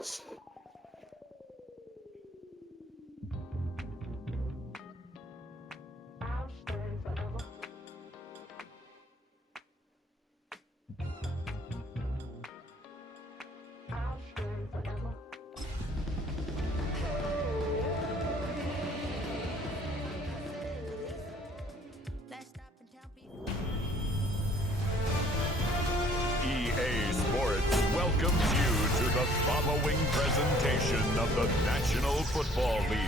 EA Sports welcomes you to the following presentation of the National Football League.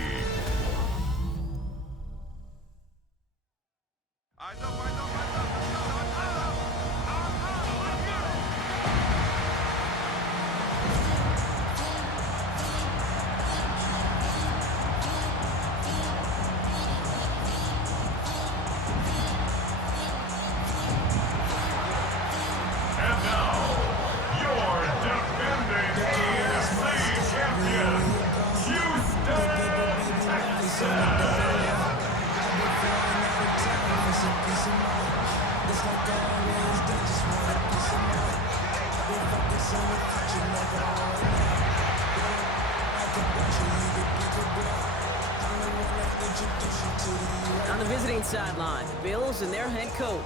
On the visiting sideline, the Bills and their head coach.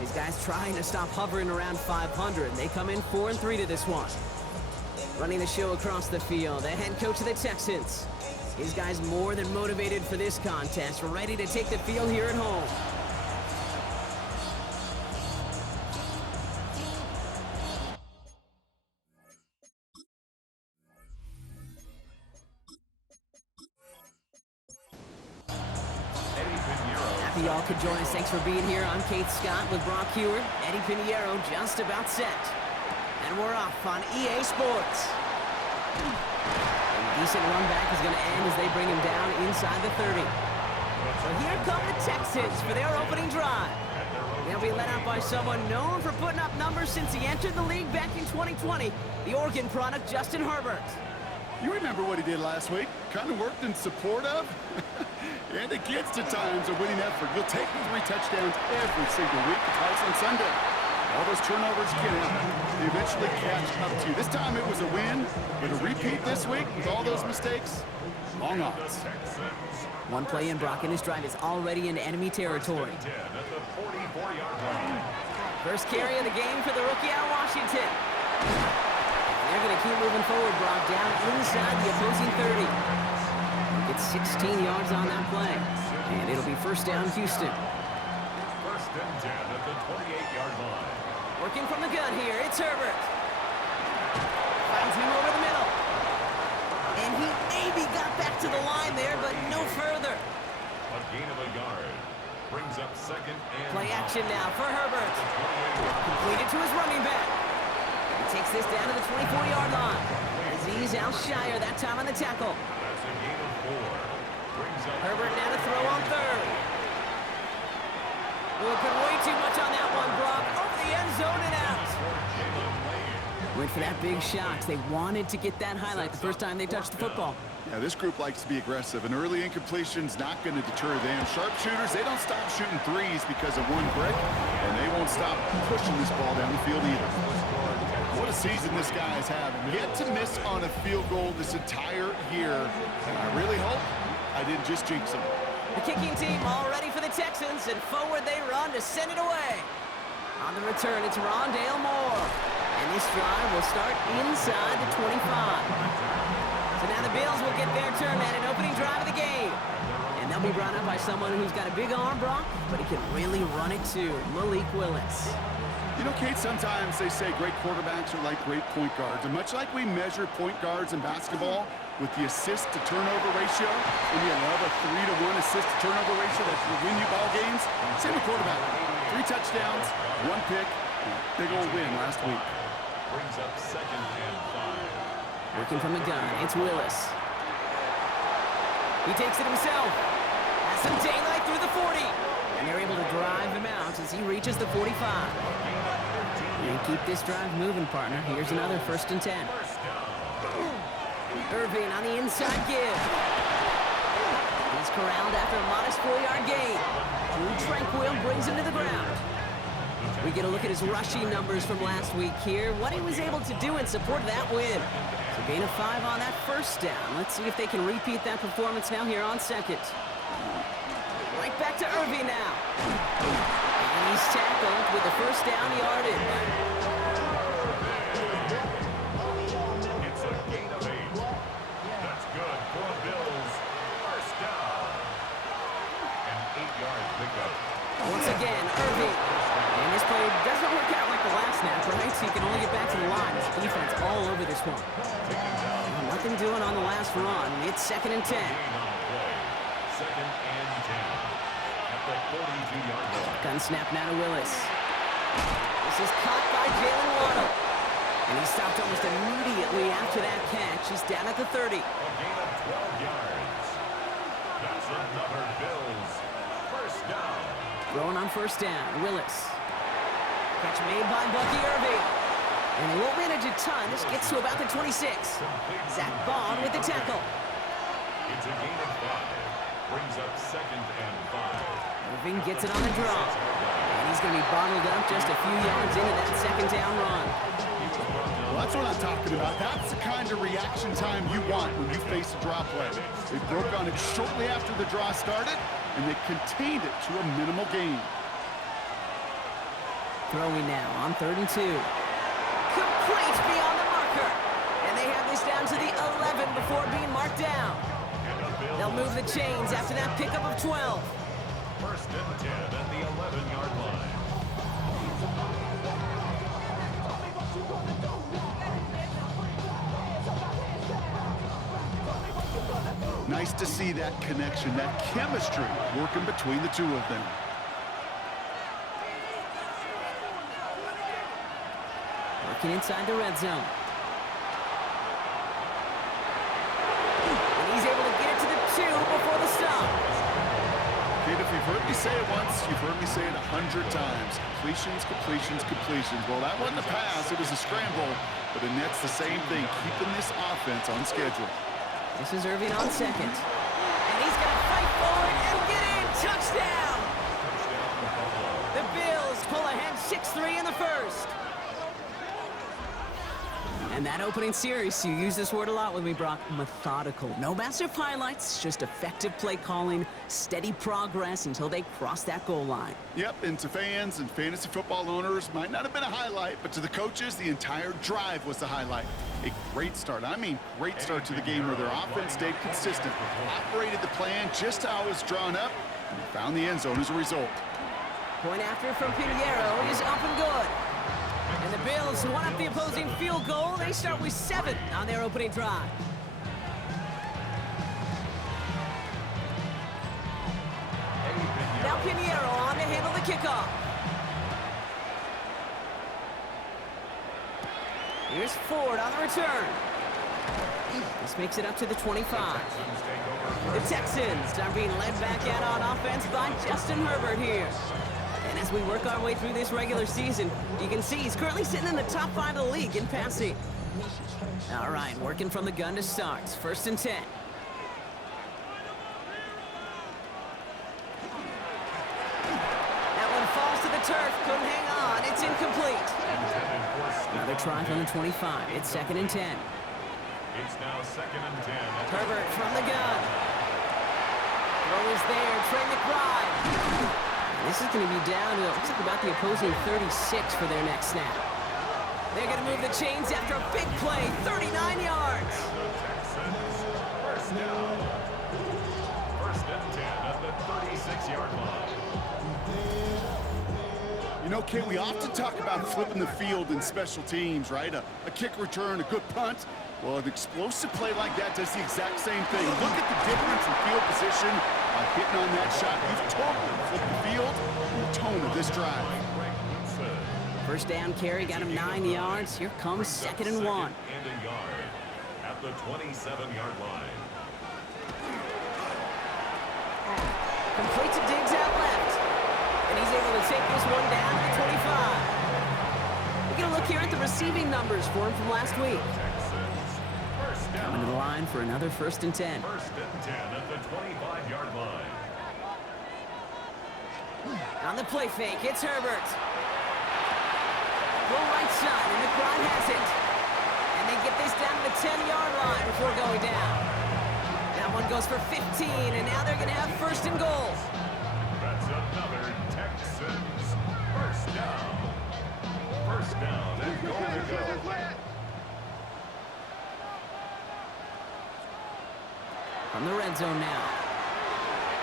These guys trying to stop hovering around 500. They come in 4-3 to this one. Running the show across the field, the head coach of the Texans. These guys more than motivated for this contest, ready to take the field here at home. Happy y'all could join us. Thanks for being here. I'm Keith Scott with Brock Hewitt. Eddie Pinheiro just about set. And we're off on EA Sports. A decent run back is going to end as they bring him down inside the 30. So here come the Texans for their opening drive. They'll be led out by someone known for putting up numbers since he entered the league back in 2020, the Oregon product, Justin Herbert. You remember what he did last week? Kind of worked in support of? And against at times a winning effort. You'll take 3 touchdowns every single week, twice on Sunday. All those turnovers get happen. They eventually catch up to you. This time it was a win, but a repeat this week with all those mistakes, long odds. One play in, Brock, and his drive is already in enemy territory. First carry of the game for the rookie out of Washington. They're going to keep moving forward, Brock, down inside the opposing 30. Gets 16 yards on that play. And it'll be first down, Houston. First and 10 at the 28-yard line. Working from the gun here, it's Herbert. Finds him over the middle. And he maybe got back to the line there, but no further. A gain of a yard. Brings up second and Play action now for Herbert. Completed to his running back. He takes this down to the 24-yard line. Azeez Al-Shire that time on the tackle. That's a gain of 4. Brings up Herbert now to throw on third. Put way too much on that one, Brock. Over the end zone and out. Went for that big shot. They wanted to get that highlight the first time they touched the football. Yeah, this group likes to be aggressive. An early incompletion's not going to deter them. Sharpshooters, they don't stop shooting threes because of one brick, and they won't stop pushing this ball down the field either. What a season this guy is having. Yet to miss on a field goal this entire year, and I really hope I didn't just jinx him. The kicking team all ready for the Texans, and forward they run to send it away. On the return, it's Rondale Moore. And this drive will start inside the 25. So now the Bills will get their turn at an opening drive of the game. And they'll be brought up by someone who's got a big arm, Brock, but he can really run it too, Malik Willis. You know, Kate, sometimes they say great quarterbacks are like great point guards. And much like we measure point guards in basketball with the assist-to-turnover ratio, when you have a 3-to-1 assist-to-turnover ratio that will win you ball games, same with quarterback. 3 touchdowns, 1 pick, big old win last week. brings up second and 5. Working from the gun, it's Willis. He takes it himself. Has some daylight through the 40. And they're able to drive him out as he reaches the 45. And keep this drive moving, partner. Here's another first and 10. Irving on the inside give. He's corralled after a modest 4-yard gain. Drew Tranquil brings him to the ground. We get a look at his rushing numbers from last week here, what he was able to do in support of that win. So gain of 5 on that first down. Let's see if they can repeat that performance now here on second. Right back to Irving now. And he's tackled with the first down yardage. It's a gain of 8. That's good for the Bills. First down. An 8-yard pickup. Once again, Irving. And this play doesn't work out like the last snap, right? So you can only get back to the line. His defense all over this one. Nothing doing on the last run. It's 2nd and 10. Second and 10 at the 42-yard line. Gun snap now to Willis. This is caught by Jalen Waddle. And he stopped almost immediately after that catch. He's down at the 30. A gain of 12 yards. That's another Bills first down. Throwing on first down, Willis. Catch made by Bucky Irving. And he won't manage a ton. This gets to about the 26. Zach Bond with the tackle. It's a gain of 5. Brings up 2nd and 5. Irving gets it on the draw. And he's going to be bottled up just a few yards into that 2nd down run. Well, that's what I'm talking about. That's the kind of reaction time you want when you face a draw play. They broke on it shortly after the draw started, and they contained it to a minimal gain. Throwing now on 3rd and 2. Complete beyond the marker. And they have this down to the 11 before being marked down. They'll move the chains after that pickup of 12. First and 10 at the 11-yard line. Nice to see that connection, that chemistry working between the two of them. Working inside the red zone. And he's able to get it to the 2 before the stop. Kid, if you've heard me say it once, you've heard me say it 100 times. Completions, completions, completions. Well, that wasn't a pass, it was a scramble. But the Nets, the same thing, keeping this offense on schedule. This is Irving on 2nd. And he's going to fight forward and get in. Touchdown! The Bills pull ahead 6-3 in the first. And that opening series, you use this word a lot with me, Brock, methodical. No massive highlights, just effective play calling, steady progress until they cross that goal line. Yep, and to fans and fantasy football owners, might not have been a highlight, but to the coaches, the entire drive was the highlight. A great start, I mean great start to the game where their offense stayed consistent, operated the plan just how it was drawn up, and they found the end zone as a result. Point after from Pinheiro is up and good. And the Bills won up the opposing field goal. They start with 7 on their opening drive. Now Pinheiro on to handle the kickoff. Here's Ford on the return. This makes it up to the 25. The Texans are being led back out on offense by Justin Herbert here. And as we work our way through this regular season, you can see he's currently sitting in the top 5 of the league in passing. All right, working from the gun to start. 1st and 10. That one falls to the turf. Couldn't hang on. It's incomplete. Another try from the 25. It's 2nd and 10. It's now 2nd and 10. Herbert from the gun. Throw is there. Trey McBride. This is going to be down to, it looks like about the opposing 36 for their next snap. They're going to move the chains after a big play, 39 yards. First down. 1st and 10 at the 36-yard line. You know, Kate, we often talk about flipping the field in special teams, right? A kick return, a good punt. Well, an explosive play like that does the exact same thing. Look at the difference in field position by hitting on that shot. You've totally flipped the field and the tone of this drive. First down carry, got him 9 yards. Here comes 2nd and 1. And a yard at the 27-yard line. Complete to Diggs out left. And he's able to take this one down to the 25. We're going to look here at the receiving numbers for him from last week. Coming to the line for another 1st and 10. 1st and 10 at the 25-yard line. On the play fake, it's Herbert. Go right side, and the crowd has it. And they get this down to the 10-yard line before going down. That one goes for 15, and now they're going to have first and goal. That's another Texans first down. First down and goal to go. From the red zone now.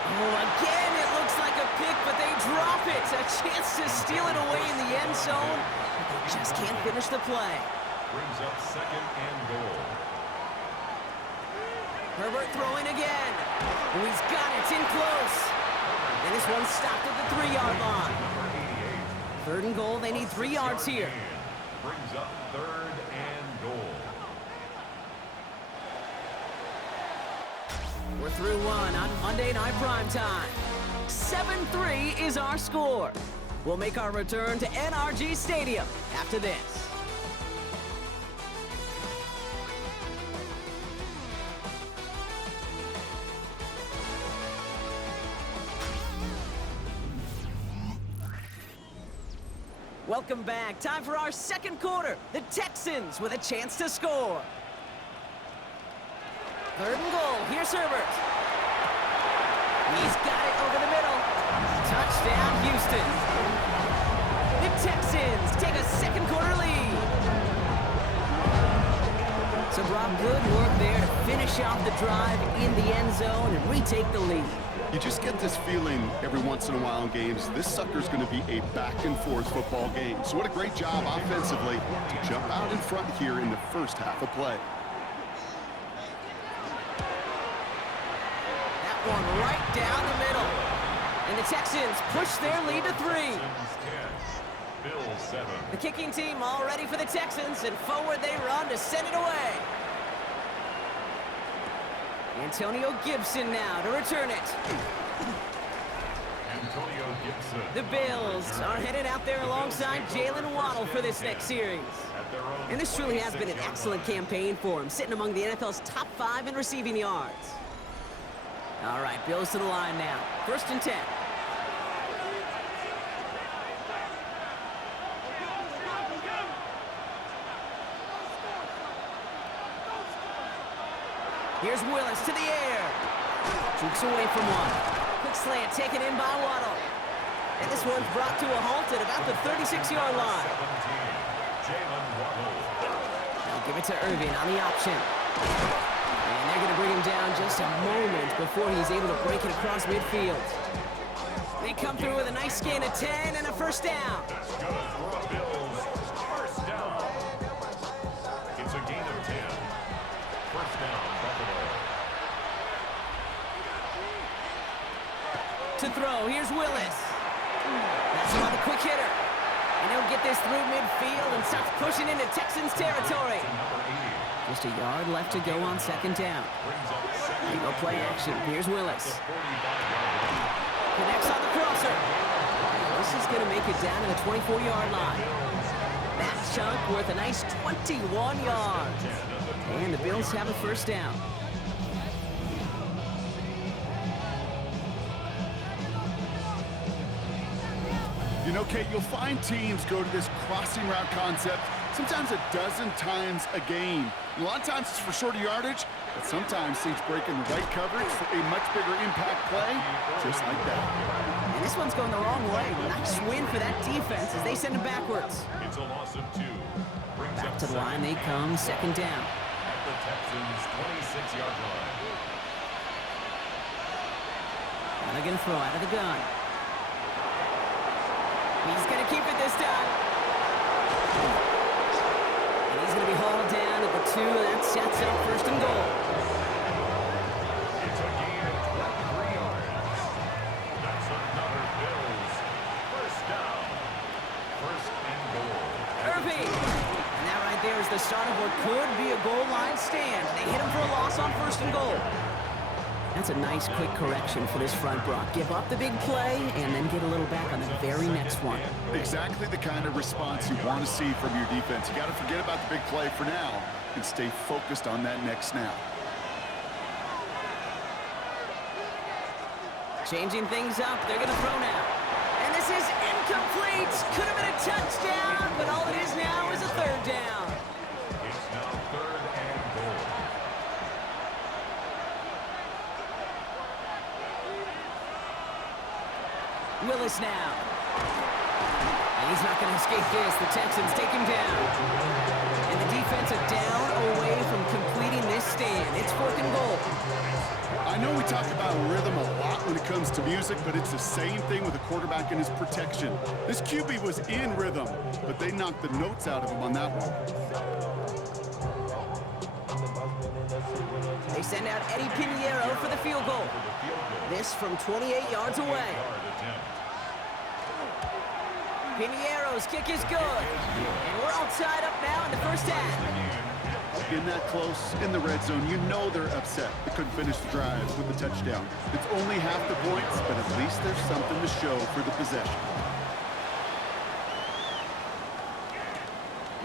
Oh, again, it looks like a pick, but they drop it. A chance to steal it away in the end zone, but they just can't finish the play. Brings up second and goal. Herbert throwing again. Oh, he's got it. It's in close. And this one stopped at the 3-yard line. Third and goal. They need 3 yards here. Brings up third and goal. We're through one on Monday Night Primetime. 7-3 is our score. We'll make our return to NRG Stadium after this. Welcome back. Time for our second quarter. The Texans with a chance to score. Third and goal. Here's Herbert. He's got it over the middle. Touchdown, Houston. The Texans take a second quarter lead. So, Rob, good work there to finish off the drive in the end zone and retake the lead. You just get this feeling every once in a while in games, this sucker's going to be a back-and-forth football game. So what a great job offensively to jump out in front here in the first half of play. That one right down the middle. And the Texans push their lead to 3. Texans 10, Bills 7. The kicking team all ready for the Texans, and forward they run to send it away. Antonio Gibson now to return it. Antonio Gibson. The Bills are headed out there alongside Jalen Waddle for this next series. And this truly has been an excellent campaign for him, sitting among the NFL's top 5 in receiving yards. All right, Bills to the line now. First and 10. Here's Willis to the air. Jukes away from one. Quick slant taken in by Waddle. And this one's brought to a halt at about the 36-yard line. 17, Jalen Waddle. They'll give it to Irvin on the option. And they're going to bring him down just a moment before he's able to break it across midfield. They come through with a nice gain of 10 and a first down. That's good for the Bills. First down. It's a gain of 10. First down, Buffalo. To throw, here's Willis. That's another quick hitter. And he'll get this through midfield and starts pushing into Texans territory. Just a yard left to go on second down. They go play action. Here's Willis. Connects on the crosser. This is going to make it down to the 24-yard line. That chunk worth a nice 21 yards. And the Bills have a first down. You know, Kate, you'll find teams go to this crossing route concept sometimes a dozen times a game. A lot of times it's for shorter yardage, but sometimes teams break in the right coverage for a much bigger impact play, just like that. And this one's going the wrong way. Nice win for that defense as they send it backwards. It's a loss of 2. Brings Back up to the line they come, second down. at the Texans' 26-yard line. Now they're going to throw out of the gun. He's going to keep it this time. And he's going to be hauled down at the 2, and that sets up first and goal. It's a gain of 23 yards. That's another Bills. First down. First and goal. Irving! And that right there is the start of what could be a goal line stand. They hit him for a loss on first and goal. That's a nice quick correction for this front, Brock. Give up the big play and then get a little back on the very next one. Exactly the kind of response you want to see from your defense. You got to forget about the big play for now and stay focused on that next snap. Changing things up, they're going to throw now. And this is complete. Could have been a touchdown, but all it is now is a third down. It's now 3rd and goal. Willis now. And he's not going to escape this. The Texans take him down. And the defense are down away from completing this stand. It's 4th and goal. I know we talk about rhythm a lot when it comes to music, but it's the same thing with a quarterback and his protection. This QB was in rhythm, but they knocked the notes out of him on that one. They send out Eddie Pinheiro for the field goal. This from 28 yards away. Pinheiro's kick is good. And we're all tied up now in the first half. In that close, in the red zone, you know they're upset. They couldn't finish the drive with the touchdown. It's only half the points, but at least there's something to show for the possession.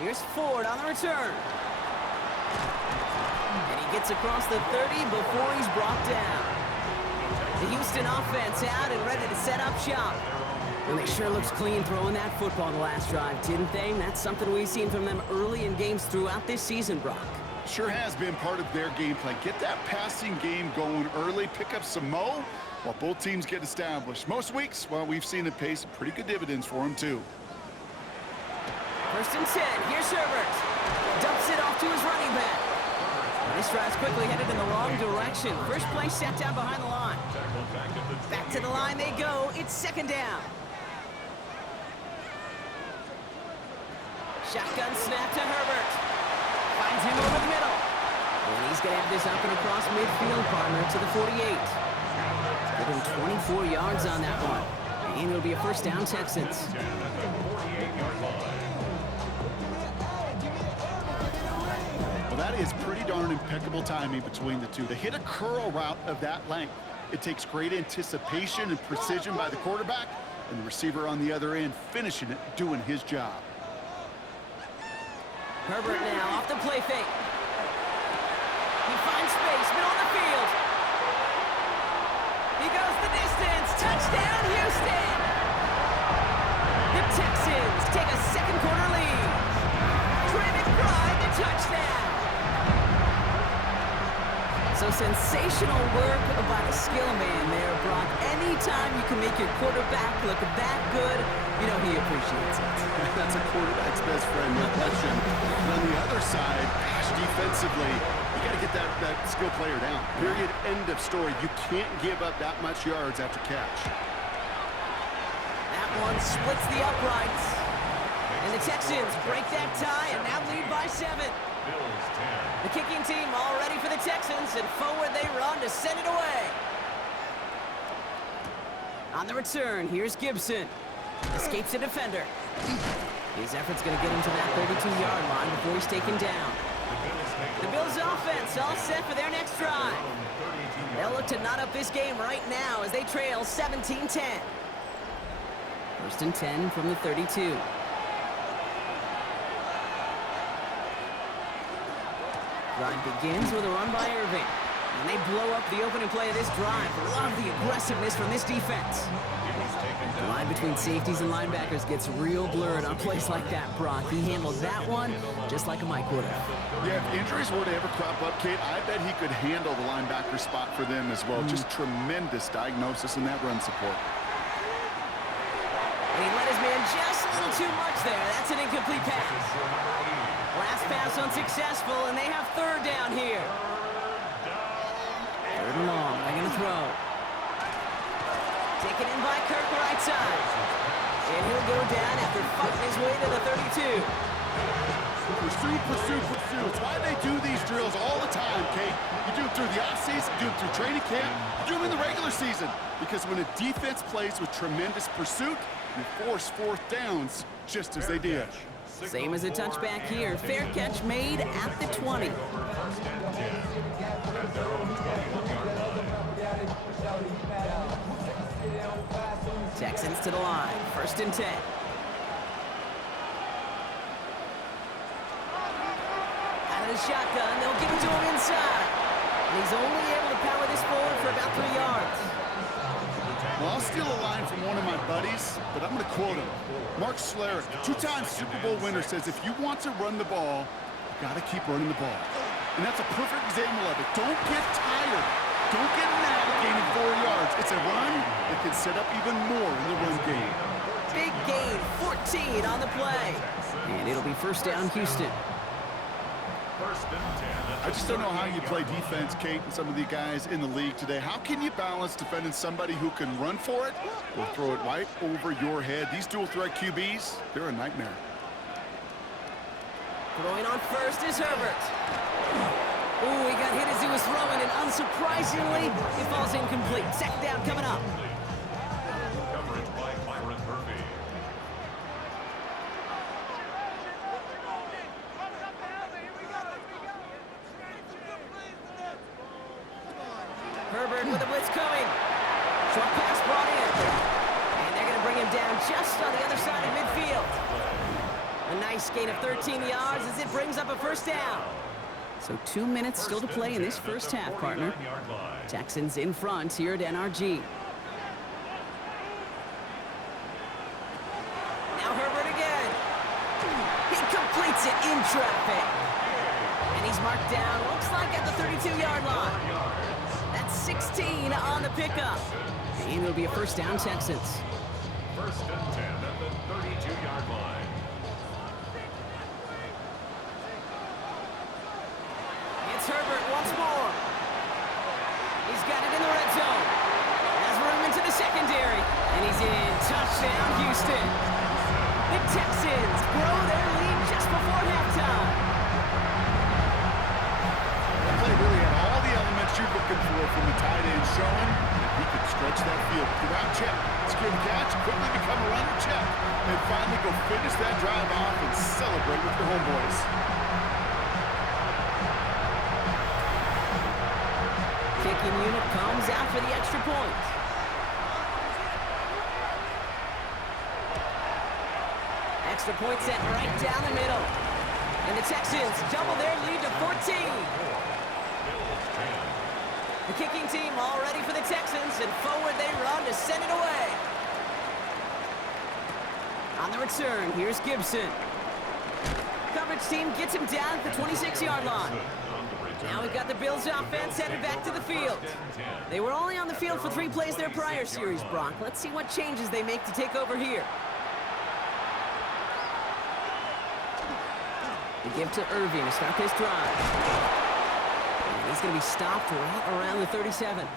Here's Ford on the return. And he gets across the 30 before he's brought down. The Houston offense out and ready to set up shop. And they sure looks clean throwing that football the last drive, didn't they? And that's something we've seen from them early in games throughout this season, Brock. Sure has been part of their game plan. Get that passing game going early, pick up some mo while both teams get established. Most weeks, well, we've seen it pay some pretty good dividends for them, too. 1st and 10. Here's Herbert. Dumps it off to his running back. This drive's quickly headed in the wrong direction. First play set down behind the line. Back to the line they go. It's 2nd down. Shotgun snap to Herbert. Finds him over the middle. And he's going to have this up and across midfield, partner, to the 48. Give him 24 yards on that one. And it'll be a 1st down, Texans. Well, that is pretty darn impeccable timing between the two. To hit a curl route of that length, it takes great anticipation and precision by the quarterback, and the receiver on the other end finishing it, doing his job. Herbert now off the play fake. He finds space, middle of the field. He goes the distance. Touchdown, Houston! The Texans take a 2nd quarter lead. Travis Pride, the touchdown. So sensational work by the skill man there, Brock. Anytime you can make your quarterback look that good, you know he appreciates it. That's a quarterback's best friend, no question. And on the other side, gosh, defensively, you got to get that skill player down. Period, end of story. You can't give up that much yards after catch. That one splits the uprights. And the Texans break that tie and now lead by 7. The kicking team all ready for the Texans, and forward they run to send it away. On the return, here's Gibson. Escapes a defender. His effort's going to get him to that 32-yard line before he's taken down. The Bills offense all set for their next drive. They'll look to knot up this game right now as they trail 17-10. 1st and 10 from the 32. Drive begins with a run by Irving. And they blow up the opening play of this drive. Love the aggressiveness from this defense. The line between safeties and linebackers gets real blurred on plays like that, Brock. He handled that one just like a Mike would have. Yeah, if injuries were to ever crop up, Kate, I bet he could handle the linebacker spot for them as well. Just tremendous diagnosis in that run support. And he let his man just a little too much there. That's an incomplete pass. Last pass unsuccessful, and they have 3rd down here. 3rd and long. They're going to throw. Taken in by Kirk right side. And he'll go down after fighting his way to the 32. Pursue, pursue, pursue. It's why they do these drills all the time, Kate. You do them through the offseason, you do them through training camp, you do them in the regular season. Because when a defense plays with tremendous pursuit, you force 4th downs just as they did. Same as a touchback here. Fair catch made at the 20. Texans to the line. 1st and 10. Out of the shotgun, they'll give it to him inside. And he's only able to power this forward for about 3 yards. Well, I'll steal a line from one of my buddies, but I'm going to quote him. Mark Schlereth, two-time Super Bowl winner, says if you want to run the ball, you got to keep running the ball. And that's a perfect example of it. Don't get tired. Don't get mad at gaining 4 yards. It's a run that can set up even more in the run game. Big gain, 14 on the play. And it'll be first down, Houston. First and 10. I just don't know how you play defense, Kate, and some of the guys in the league today. How can you balance defending somebody who can run for it or throw it right over your head? These dual-threat QBs, they're a nightmare. Throwing on first is Herbert. Ooh, he got hit as he was throwing, and unsurprisingly, it falls incomplete. Second down coming up. Coverage by Byron Murphy. Herbert with a blitz coming. Short pass brought in. And they're going to bring him down just on the other side of midfield. A nice gain of 13 yards as it brings up a first down. So 2 minutes still to play in this first half, partner. Texans in front here at NRG. Now Herbert again. He completes it in traffic. And he's marked down, looks like at the 32-yard line. That's 16 on the pickup. And it'll be a first down, Texans. First and 10 at the 32-yard line. It's Herbert once more. He's got it in the red zone. Has room into the secondary. And he's in. Touchdown, Houston. The Texans grow their lead just before halftime. That play really had all the elements you're looking for from the tight end, showing that he could stretch that field. Ground check, secure the catch, quickly become a runner check, and finally go finish that drive off and celebrate with your homeboys. Kicking unit comes out for the extra point. Extra point set right down the middle. And the Texans double their lead to 14. The kicking team all ready for the Texans, and forward they run to send it away. On the return, here's Gibson. Coverage team gets him down at the 26-yard line. Now we've got the Bills offense headed back to the field. They were only on the field for 3 plays their prior series, Brock. Let's see what changes they make to take over here. They give to Irving to start this drive. And he's going to be stopped right around the 37.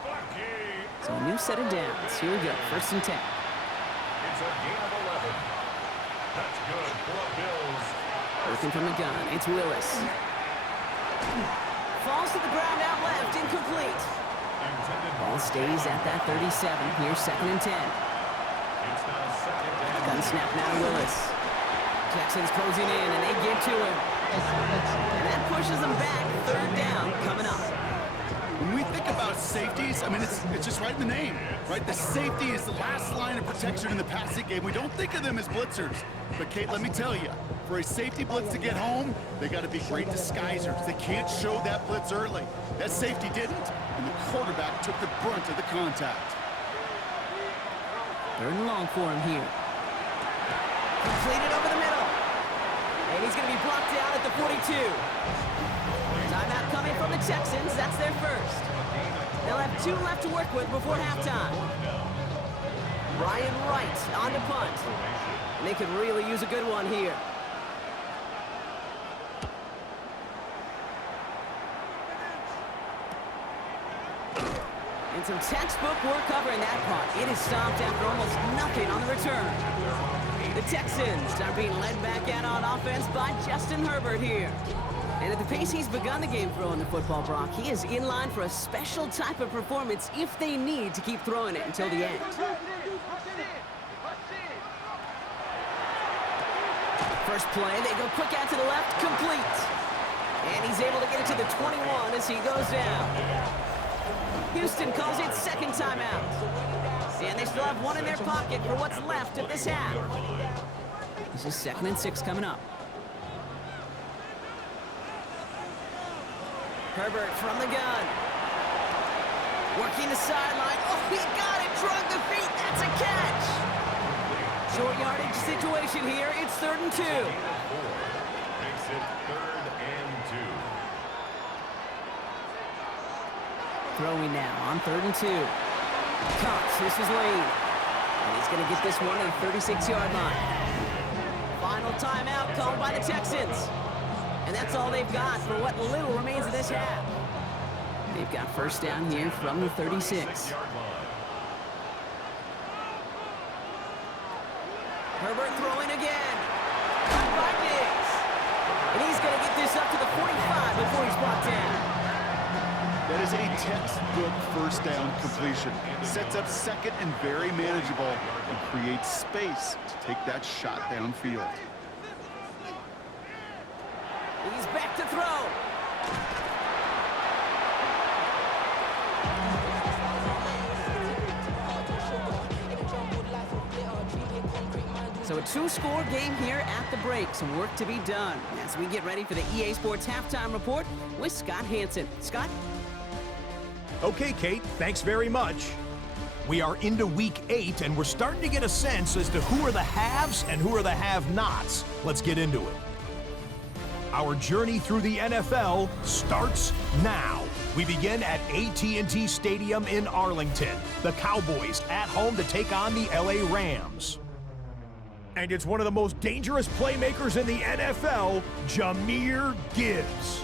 So a new set of downs. Here we go, first and 10. It's a gain of 11. That's good for the Bills. Working from the gun, it's Willis. Falls to the ground out left, incomplete. Ball stays at that 37. Here's second and 10. Gun snap now to Willis. Texans closing in, and they get to him. And that pushes them back. Third down coming up. When we think about safeties, I mean, it's just right in the name, right? The safety is the last line of protection in the passing game. We don't think of them as blitzers. But, Kate, let me tell you, for a safety blitz to get home, they got to be great disguisers. They can't show that blitz early. That safety didn't, and the quarterback took the brunt of the contact. Third and long for him here. Completed over the middle. And he's going to be blocked out at the 42. Timeout coming from the Texans. That's their first. They'll have 2 left to work with before halftime. Ryan Wright on the punt. And they could really use a good one here. And some textbook work covering that punt. It is stopped after almost nothing on the return. The Texans are being led back out on offense by Justin Herbert here. And at the pace he's begun the game throwing the football, Brock, he is in line for a special type of performance if they need to keep throwing it until the end. First play, they go quick out to the left, complete. And he's able to get it to the 21 as he goes down. Houston calls it second timeout. And they still have 1 in their pocket for what's left of this half. This is second and 6 coming up. Herbert from the gun. Working the sideline. Oh, he got it. Drug the feet. That's a catch. Short yardage situation here. It's 3rd and 2. Makes it 3rd and 2. Throwing now on 3rd and 2. Cox, this is Lane. And he's going to get this one to the 36-yard line. Final timeout called by the Texans. And that's all they've got for what little remains of this half. They've got first down here from the 36. Herbert throwing again. Caught by Diggs. And he's going to get this up to the 45 before he's brought down. That is a textbook first down completion. Sets up second and very manageable and creates space to take that shot downfield. He's back to throw. So a 2-score game here at the break. Some work to be done as we get ready for the EA Sports Halftime Report with Scott Hansen. Scott? Okay, Kate, thanks very much. We are into Week 8, and we're starting to get a sense as to who are the haves and who are the have-nots. Let's get into it. Our journey through the NFL starts now. We begin at AT&T Stadium in Arlington. The Cowboys at home to take on the LA Rams. And it's one of the most dangerous playmakers in the NFL, Jahmyr Gibbs.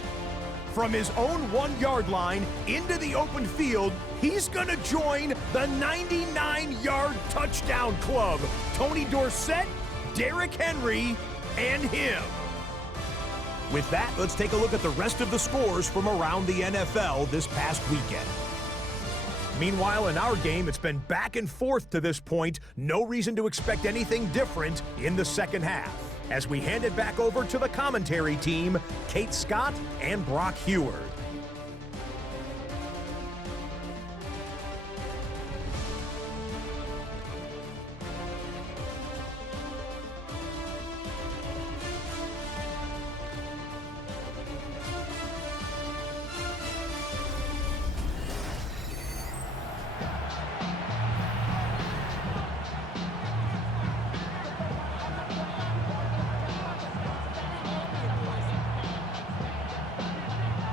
From his own 1-yard line into the open field, he's going to join the 99-yard touchdown club. Tony Dorsett, Derrick Henry, and him. With that, let's take a look at the rest of the scores from around the NFL this past weekend. Meanwhile, in our game, it's been back and forth to this point. No reason to expect anything different in the second half. As we hand it back over to the commentary team, Kate Scott and Brock Heward.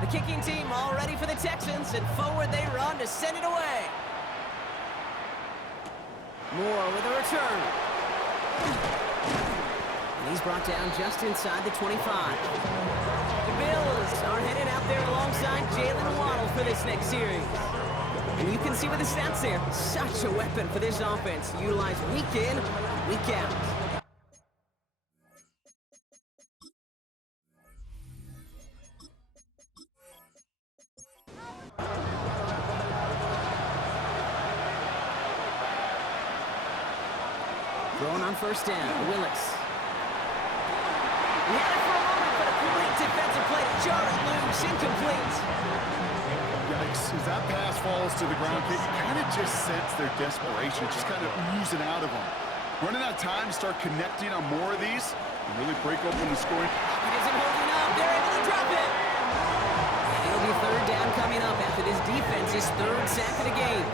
The kicking team all ready for the Texans, and forward they run to send it away. Moore with a return. And he's brought down just inside the 25. The Bills are headed out there alongside Jalen Waddle for this next series. And you can see with the stats there, such a weapon for this offense, utilized week in, week out. Throwing on first down, Willis. He had it for a moment, but a great defensive play to jar it loose, incomplete. Yikes, as that pass falls to the ground, you kind of just sense their desperation, just kind of oozing out of them. Running out of time to start connecting on more of these and really break open the scoring. It isn't holding up. They're able to drop it. And it'll be third down coming up after this defense's third sack of the game.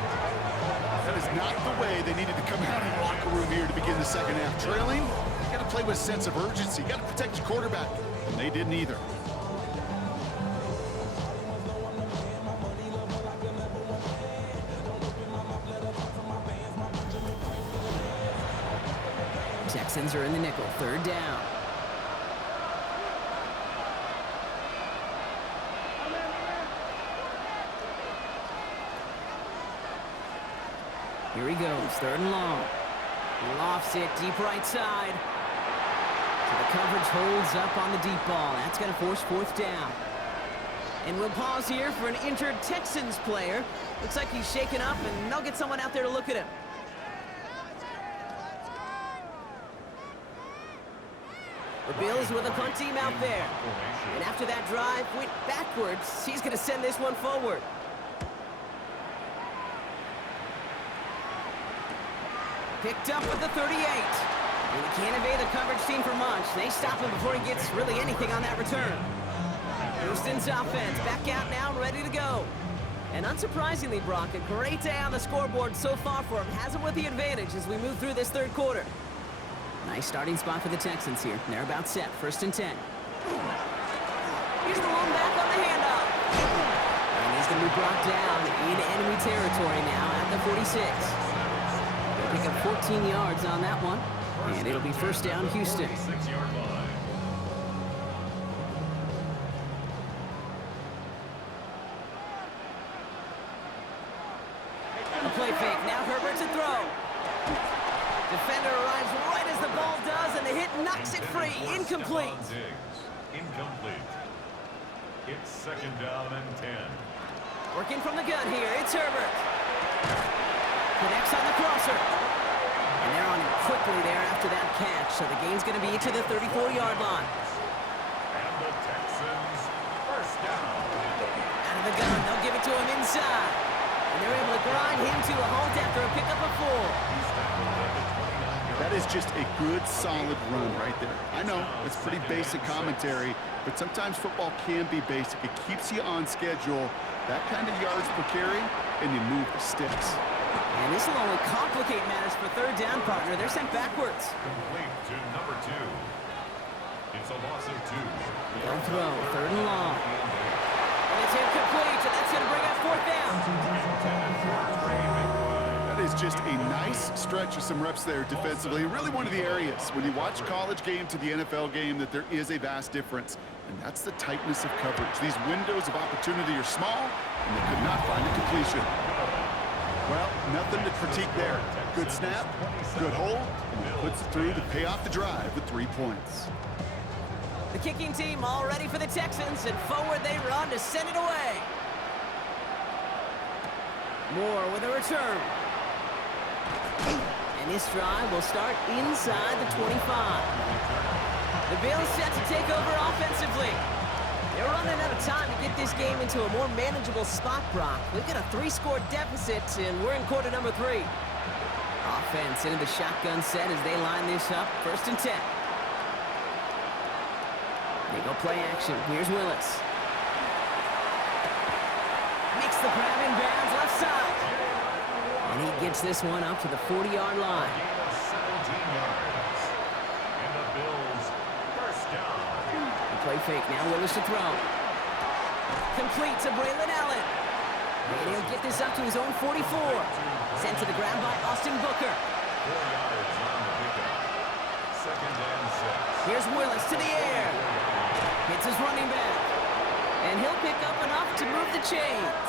That is not the way they needed to come out of the locker room here to begin the second half. Trailing, you got to play with a sense of urgency. You got to protect your quarterback. And they didn't either. Texans are in the nickel, third down. Here he goes, third and long. He lofts it deep right side. So the coverage holds up on the deep ball. That's going to force fourth down. And we'll pause here for an injured Texans player. Looks like he's shaken up, and they'll get someone out there to look at him. The Bills with a punt team out there. And after that drive went backwards, he's going to send this one forward. Picked up with the 38. And he can't evade the coverage team for much. They stop him before he gets really anything on that return. Houston's offense back out now, ready to go. And unsurprisingly, Brock, a great day on the scoreboard so far for him. Has him with the advantage as we move through this third quarter. Nice starting spot for the Texans here. They're about set. 1st and 10. Here's the one back on the handoff. And he's going to be brought down in enemy territory now at the 46. They'll pick up 14 yards on that one. And it'll be 1st down, Houston. 6-yard line. A play fake. Now Herbert to throw. Defender arrives right as the ball does, and the hit knocks it free. Incomplete. Incomplete. It's 2nd down and 10. Working from the gun here. It's Herbert. Connects on the crosser. And they're on him quickly there after that catch. So the game's going to be to the 34-yard line. And the Texans, 1st down. Out of the gun. They'll give it to him inside. And they're able to grind him to a halt after a pickup of 4. He's tackled at the 29-yard. That is just a good, solid run right there. I know, it's pretty basic commentary, but sometimes football can be basic. It keeps you on schedule, that kind of yards per carry, and you move the sticks. And this will only complicate matters for 3rd down, partner. They're sent backwards. Complete to number 2. It's a loss of 2. They'll throw. 3rd and long. And it's incomplete, and that's going to bring up 4th down. That is just a nice stretch of some reps there defensively. Really one of the areas when you watch college game to the NFL game that there is a vast difference, and that's the tightness of coverage. These windows of opportunity are small, and they could not find a completion. Well, nothing to critique there. Good snap, good hold, and he puts it through to pay off the drive with 3 points. The kicking team all ready for the Texans, and forward they run to send it away. Moore with a return. And this drive will start inside the 25. The Bills set to take over offensively. They're running out of time to get this game into a more manageable spot, Brock. We've got a 3-score deficit, and we're in quarter number 3. Offense into the shotgun set as they line this up. 1st and 10. They go play action. Here's Willis. Makes the grab in bounds left side. And he gets this one up to the 40-yard line. 17 yards. And the Bills, 1st down. The play fake now. Willis to throw. Complete to Braylon Allen. And he'll get this up to his own 44. Sent to the ground by Austin Booker. 4 yards on the pickup. 2nd and 6. Here's Willis to the air. Hits his running back. And he'll pick up enough to move the chains.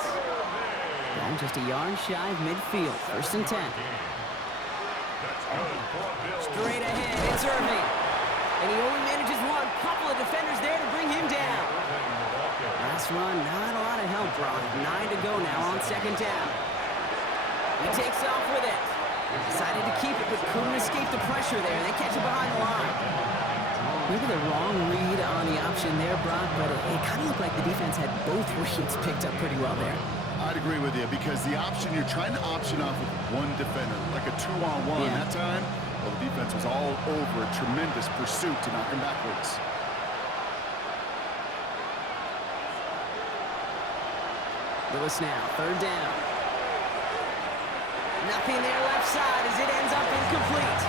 Down just a yard shy of midfield. 1st and 10. That's good for Bills. Straight ahead, it's Irving. And he only manages one. Couple of defenders there to bring him down. Last run, not a lot of help, Brock. 9 to go now on 2nd down. He takes off with it. Decided to keep it, but couldn't escape the pressure there. They catch it behind the line. Maybe the wrong read on the option there, Brock, but it kind of looked like the defense had both reads picked up pretty well there. I'd agree with you because the option, you're trying to option off of one defender, like a 2-on-1 that time. Well, the defense was all over a tremendous pursuit to knock him backwards. Lewis now, 3rd down. Nothing there left side as it ends up incomplete.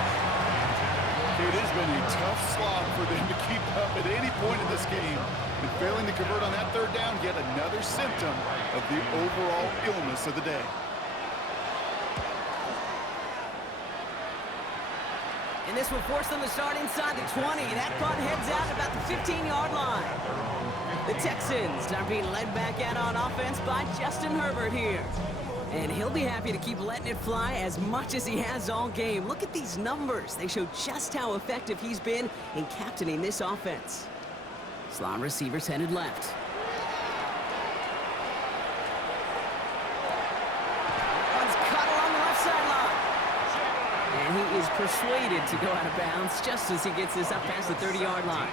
It has been a tough slog for them to keep up at any point in this game. And failing to convert on that 3rd down, yet another symptom of the overall illness of the day. And this will force them to start inside the 20. That punt heads out about the 15-yard line. The Texans are being led back out on offense by Justin Herbert here. And he'll be happy to keep letting it fly as much as he has all game. Look at these numbers. They show just how effective he's been in captaining this offense. Slot receivers headed left. One's cut along the left sideline. And he is persuaded to go out of bounds just as he gets this up past the 30-yard line.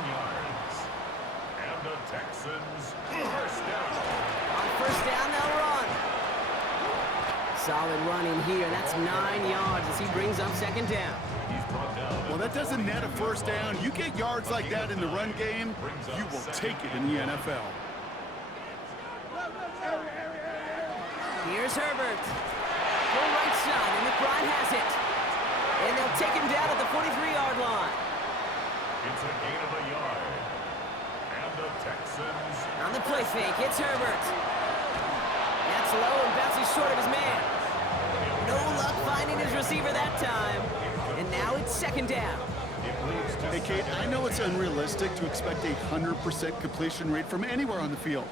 And the Texans, 1st down. On 1st down, they'll run. Solid run in here. That's 9 yards as he brings up 2nd down. He's brought down. Well, that doesn't net a 1st down. You get yards like that in the run game, you will take it in the NFL. Here's Herbert. Go right side, and McBride has it. And they'll take him down at the 43-yard line. It's a gain of a yard. And the Texans... On the play fake, it's Herbert. That's low and bounces short of his man. No luck finding his receiver that time. And now it's second down. Hey, Kate, I know it's unrealistic to expect a 100% completion rate from anywhere on the field.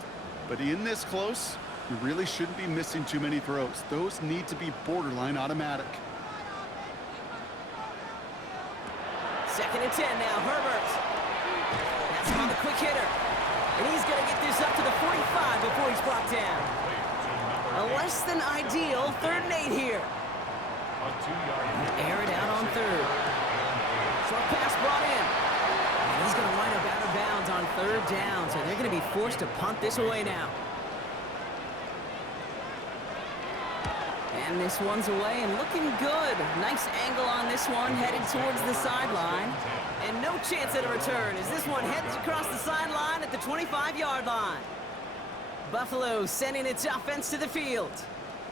But in this close, you really shouldn't be missing too many throws. Those need to be borderline automatic. Second and 10 now, Herbert. That's him on the quick hitter. And he's going to get this up to the 45 before he's brought down. A less than ideal 3rd and 8 here. Air it out on 3rd. Short pass brought in. And he's going to wind up out of bounds on 3rd down, so they're going to be forced to punt this away now. And this one's away and looking good. Nice angle on this one, headed towards the sideline. And no chance at a return as this one heads across the sideline at the 25-yard line. Buffalo sending its offense to the field.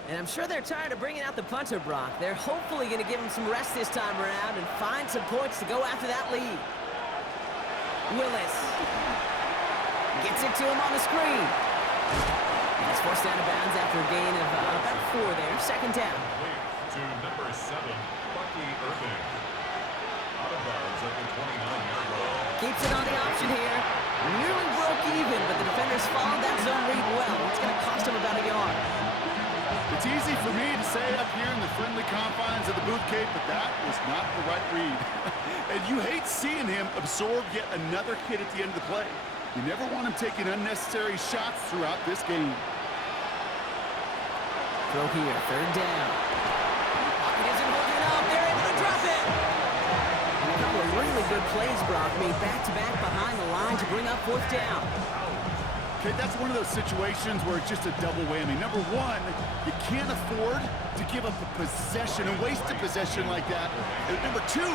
And I'm sure they're tired of bringing out the punter, Brock. They're hopefully going to give him some rest this time around and find some points to go after that lead. Willis gets it to him on the screen. And it's forced out of bounds after a gain of about 4 there. Second down. To number 7, Bucky Irving. Out of bounds at the 29-yard line. Keeps it on the option here. Nearly broke even, but the defenders followed that zone read well. It's going to cost him about a yard. It's easy for me to say up here in the friendly confines of the booth, Kate, but that was not the right read. And you hate seeing him absorb yet another hit at the end of the play. You never want him taking unnecessary shots throughout this game. Throw here, 3rd down. Pocket isn't holding up. They're able to drop it. And a couple of really good plays, Brock, made back-to-back behind the line to bring up 4th down. Okay, that's one of those situations where it's just a double whammy. Number one, you can't afford to give up a possession, a wasted possession like that. And number two,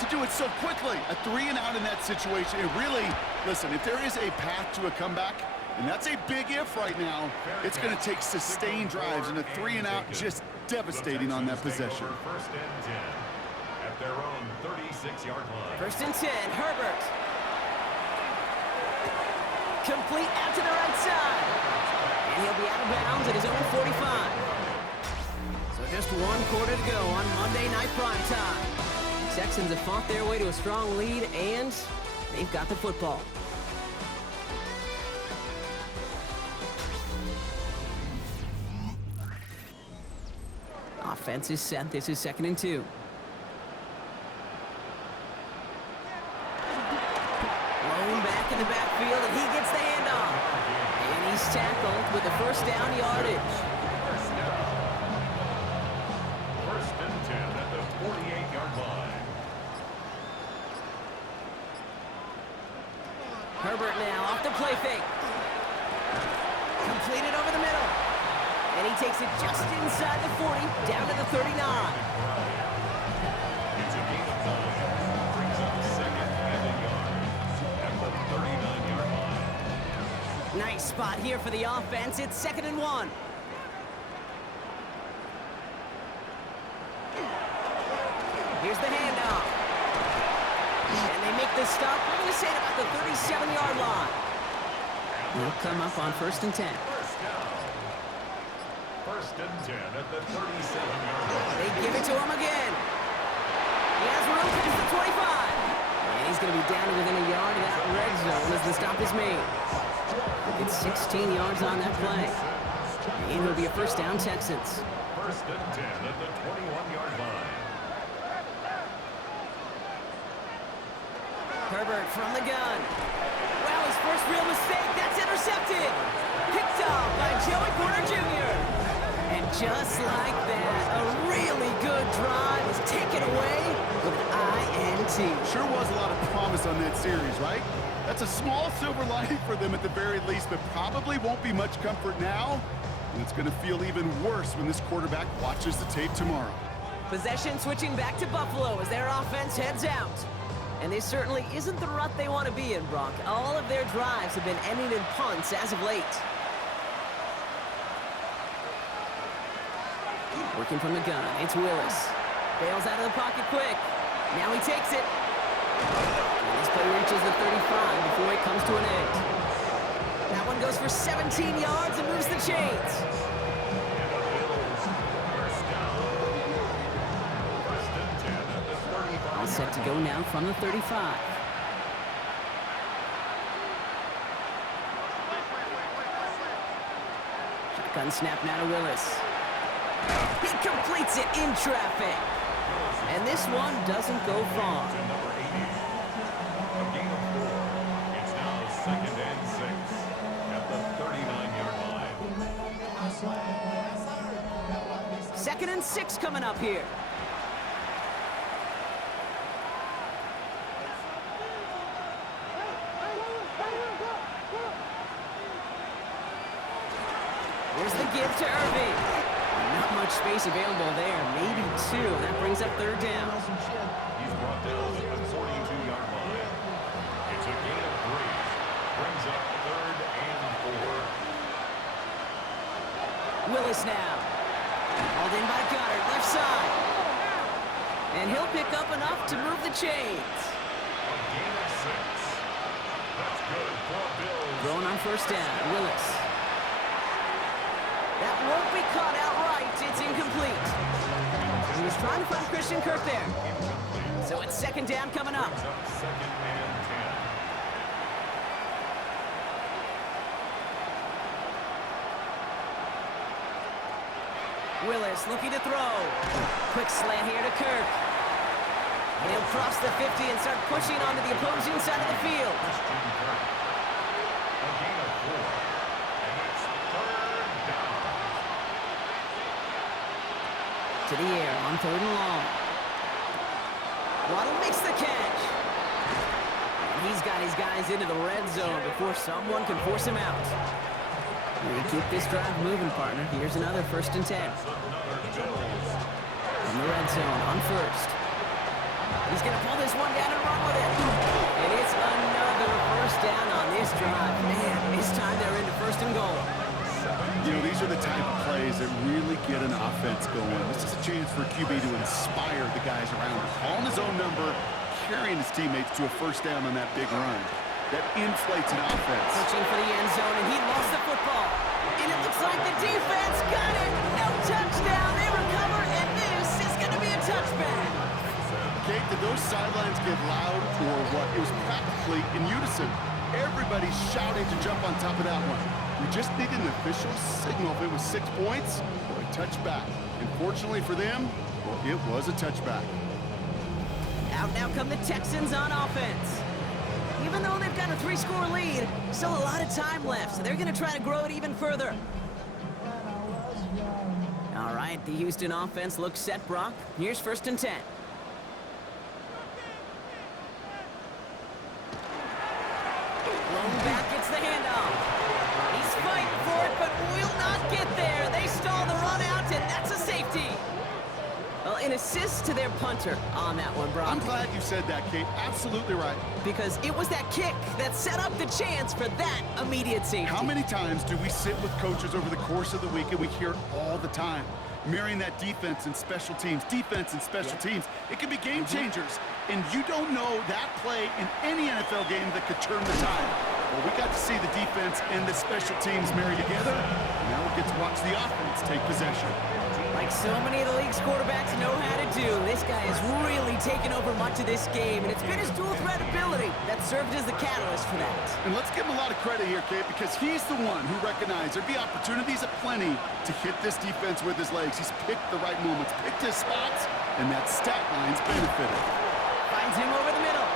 to do it so quickly. A 3 and out in that situation. It really, listen, if there is a path to a comeback, and that's a big if right now, it's going to take sustained drives, and a 3 and out just devastating on that possession. 1st and 10 at their own 36-yard line. 1st and 10, Herbert. Complete out to the right side. And he'll be out of bounds at his own 45. So just 1 quarter to go on Monday Night Prime Time. The Texans have fought their way to a strong lead, and they've got the football. Offense is set. This is 2nd and 2. Lone back in the backfield, and he gets the handoff. And he's tackled with the 1st down yardage. 1st and 10 at the 48-yard line. Herbert now off the play fake. Completed over the middle. And he takes it just inside the 40, down to the 39. It's a gain of 9. Brings up 2nd and a yard at the 39-yard line. Nice spot here for the offense. It's 2nd and 1. Here's the handoff. And they make the stop. We're going to say it about the 37-yard line. They'll come up on 1st and 10. 1st and 10 at the 37-yard line. They give it to him again. He has room to the 25. And he's going to be down to within a yard of that red zone as the stop is made. Look at 16 yards on that play. And it'll be a 1st down, Texans. 1st and 10 at the 21-yard line. Herbert from the gun. Well, his first real mistake. That's intercepted. Picked off by Joey Porter Jr. And just like that, a really good drive is taken away with an INT. Sure was a lot of promise on that series, right? That's a small silver lining for them at the very least, but probably won't be much comfort now. And it's going to feel even worse when this quarterback watches the tape tomorrow. Possession switching back to Buffalo as their offense heads out. And this certainly isn't the rut they want to be in, Brock. All of their drives have been ending in punts as of late. Working from the gun, it's Willis. Bails out of the pocket quick. Now he takes it. And this play reaches the 35 before it comes to an end. That one goes for 17 yards and moves the chains. All set to go now from the 35. Shotgun snap now to Willis. He completes it in traffic. And this one doesn't go far. A gain of 4. It's now 2nd and 6 at the 39-yard line. 2nd and 6 coming up here. Here's the give to Irving. Not much space available there. Maybe 2. That brings up 3rd down. He's brought down at the 42-yard line. It's a gain of 3. Brings up 3rd and 4. Willis now. Hauled in by Goddard, left side. And he'll pick up enough to move the chains. A gain of 6. That's good for Bills. Throwing on 1st down, Willis. That won't be caught outright. It's incomplete. He was trying to find Christian Kirk there. So it's 2nd down coming up. Brings up 2nd and 10. Willis looking to throw. Quick slant here to Kirk. And he'll cross the 50 and start pushing onto the opposing side of the field. Christian Kirk. A gain of 4. And it's 3rd down. To the air on 3rd and long. Waddle makes the catch. And he's got his guys into the red zone before someone can force him out. We keep this drive moving, partner. Here's another 1st and 10. In the red zone on 1st. He's going to pull this one down and run with it. And it's another 1st down on this drive. Man, this time they're into 1st and goal. You know, these are the type of plays that really get an offense going. This is a chance for QB to inspire the guys around him. Calling his own number, carrying his teammates to a 1st down on that big run. That inflates an offense. Searching for the end zone, and he lost the football. And it looks like the defense got it. No touchdown. They recover, and this is going to be a touchback. Kate, did those sidelines get loud or what? It was practically in unison. Everybody shouting to jump on top of that one. We just needed an official signal if it was 6 points or a touchback. And fortunately for them, well, it was a touchback. Out now come the Texans on offense. Even though they've got a 3-score lead, still a lot of time left, so they're going to try to grow it even further. All right, the Houston offense looks set, Brock. Here's 1st and 10. Blown back, gets the handoff. He's fighting for it, but will not get there. They stall the run out, and that's a safety. Well, an assist to their punter on that one, Brock. I'm glad you said that, Kate. Absolutely right. Because it was that kick that set up the chance for that immediate safety. How many times do we sit with coaches over the course of the week and we hear it all the time? Mirroring that defense and special teams, teams. It can be game changers. And you don't know that play in any NFL game that could turn the tide. Well, we got to see the defense and the special teams marry together. Now we get to watch the offense take possession. Like so many of the league's quarterbacks know how to do, this guy has really taken over much of this game, and it's been his dual threat ability that served as the catalyst for that. And let's give him a lot of credit here, Kate, because he's the one who recognized there'd be opportunities aplenty to hit this defense with his legs. He's picked the right moments, picked his spots, and that stat line's benefited. Finds him over the middle.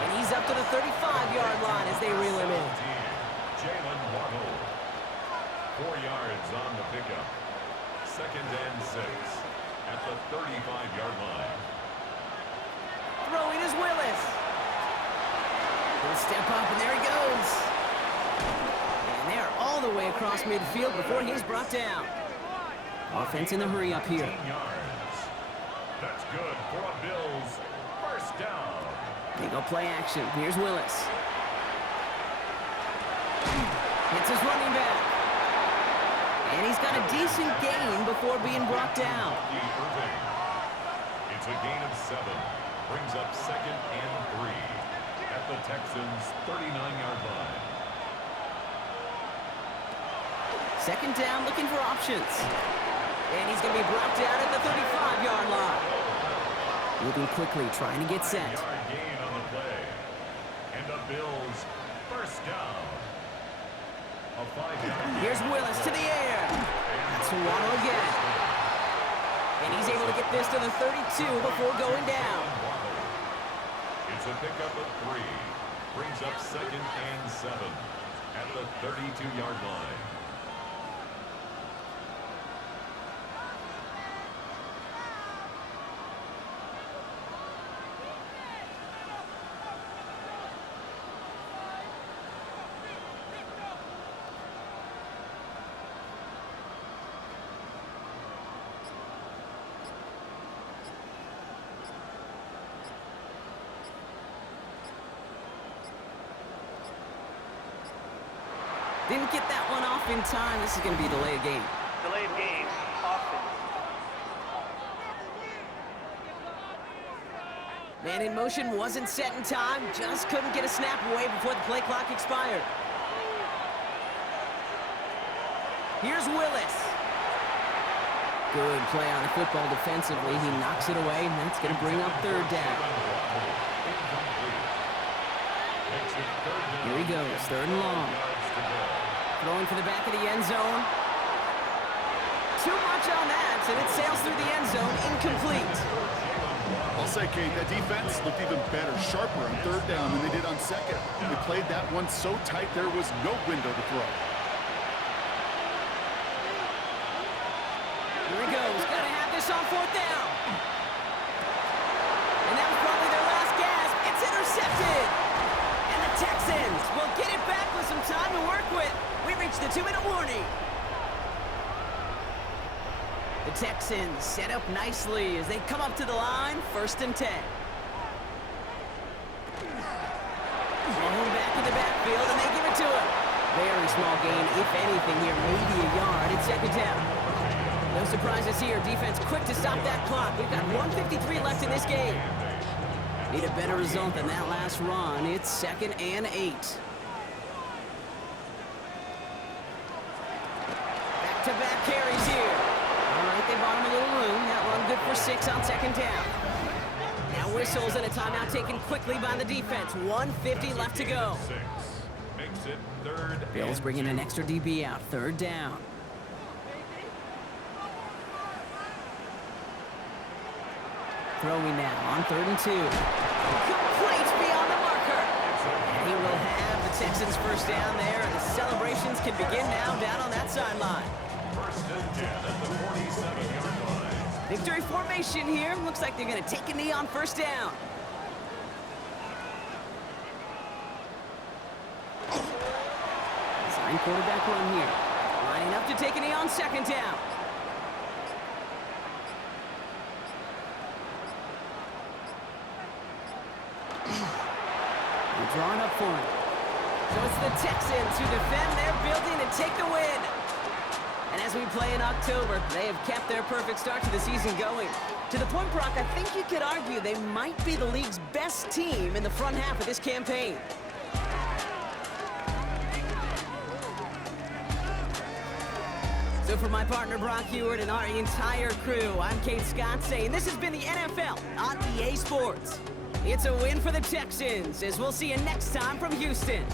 And he's up to the 35-yard line as they reel him in. Jalen Waddle. 4 yards on the pickup. 2nd and 6 at the 35-yard line. Throwing is Willis. He'll step up, and there he goes. And they're all the way across midfield before he's brought down. Offense in the hurry up here. 15 yards. That's good for a Bills 1st down. They go play action. Here's Willis. Hits his running back. And he's got a decent gain before being brought down. It's a gain of 7. Brings up 2nd and 3 at the Texans' 39-yard line. 2nd down, looking for options. And he's going to be brought down at the 35-yard line. Moving quickly, trying to get set. 5-yard gain on the play. And the Bills, first down. A 5-yard gain. Here's Willis to the air. That's Waddle again. And he's able to get this to the 32 before going down. It's a pickup of 3. Brings up 2nd and 7 at the 32-yard line. Didn't get that one off in time. This is going to be a delayed game. Delayed game, offense. Man in motion wasn't set in time. Just couldn't get a snap away before the play clock expired. Here's Willis. Good play on the football defensively. He knocks it away, and that's going to bring up 3rd down. Here he goes, 3rd and long. Throwing for the back of the end zone. Too much on that, and it sails through the end zone, incomplete. I'll say, Kate, that defense looked even better, sharper on 3rd down than they did on 2nd. They played that one so tight there was no window to throw. Here he goes, gonna have this on 4th down. And that was probably their last gasp. It's intercepted. And the Texans will get it back with some time to work with. We reached the 2-minute warning. The Texans set up nicely as they come up to the line, 1st and 10. Thrown back in the backfield, and they give it to him. Very small gain, if anything here, maybe a yard at 2nd down. No surprises here. Defense quick to stop that clock. We've got 1:53 left in this game. Need a better result than that last run. It's 2nd and 8. Back-to-back carries here. All right, they bought him a little room. That run good for 6 on 2nd down. Now whistles and a timeout taken quickly by the defense. 1:50 left to go. Makes it 3rd. Bills bringing an extra DB out. 3rd down. Throwing now on 3rd and 2. Complete beyond the marker. And he will have the Texans first down there, and the celebrations can begin now down on that sideline. 1st and 10 at the 47-yard line. Victory formation here. Looks like they're going to take a knee on 1st down. Design quarterback run here. Lining up to take a knee on 2nd down. They're drawing up for him. So it's the Texans who defend their building and take the win. And as we play in October, they have kept their perfect start to the season going. To the point, Brock, I think you could argue they might be the league's best team in the front half of this campaign. So for my partner Brock Heward and our entire crew, I'm Kate Scott saying this has been the NFL on EA Sports. It's a win for the Texans, as we'll see you next time from Houston.